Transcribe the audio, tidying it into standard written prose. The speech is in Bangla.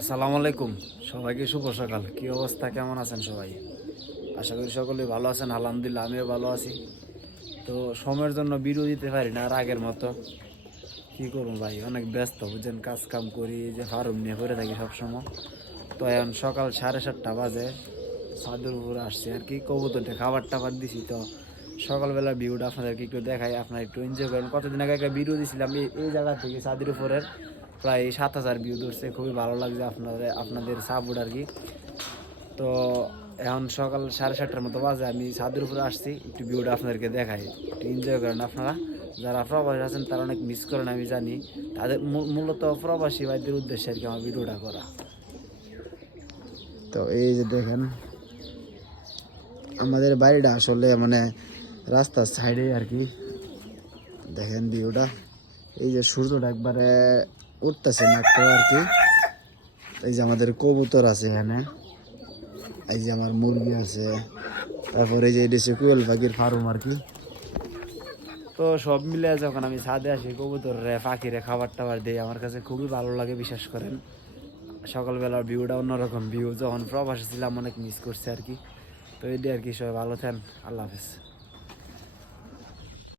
আসসালামু আলাইকুম, সবাইকে শুভ সকাল। কি অবস্থা, কেমন আছেন সবাই? আশা করি সকলেই ভালো আছেন। আলহামদুলিল্লাহ আমিও ভালো আছি। তো সময়ের জন্য ভিডিও দিতে পারি না আর আগের মতো। কি করবো ভাই, অনেক ব্যস্ত বুঝছেন, কাজ কাম করি, এই যে ফার্ম নিয়ে করে থাকি সবসময়। তো এখন সকাল 7:30 বাজে, ছাদের উপরে আসছি আর কি, কবুতরটা খাবার টাবার দিছি। তো সকালবেলা ভিউটা আপনাদেরকে একটু দেখাই, আপনারা একটু এনজয় করেন। কতদিন আগে একটা ভিডিও দিয়েছিলাম এই জায়গা থেকে, ছাদের উপরের প্রায় 7,000 ভিউ ধরছে, খুবই ভালো লাগছে আপনাদের সাপোর্ট আর কি। তো এখন সকাল 7:30 মতো বাজে, আমি ছাদের উপরে আসছি, একটু ভিউটা আপনাদেরকে দেখাই, একটু এনজয় করেন। আপনারা যারা প্রবাসী আছেন তারা অনেক মিস করেন আমি জানি, তাদের মূলত প্রবাসী ভাইদের উদ্দেশ্যে আর কি আমার ভিডিওটা করা। তো এই যে দেখেন, আমাদের বাড়িটা আসলে মানে রাস্তার সাইডে আর কি। দেখেন ভিউটা, এই যে সূর্যটা একবারে উঠতেছে মাত্র আর কি। এই যে আমাদের কবুতর আছে এখানে, এই যে আমার মুরগি আছে, তারপরে এই যে এটা হচ্ছে কোয়েল পাখির ফার্ম আর কি। তো সব মিলে যখন আমি ছাদে আসি, কবুতরে পাখিরে খাবার টাবার দিই, আমার কাছে খুবই ভালো লাগে, বিশ্বাস করেন। সকালবেলার ভিউটা অন্যরকম ভিউ, যখন প্রবাসে ছিলাম অনেক মিস করছে আর কি। তো এই দিয়ে আর কি, সবাই ভালো থাকেন, আল্লাহ হাফেজ।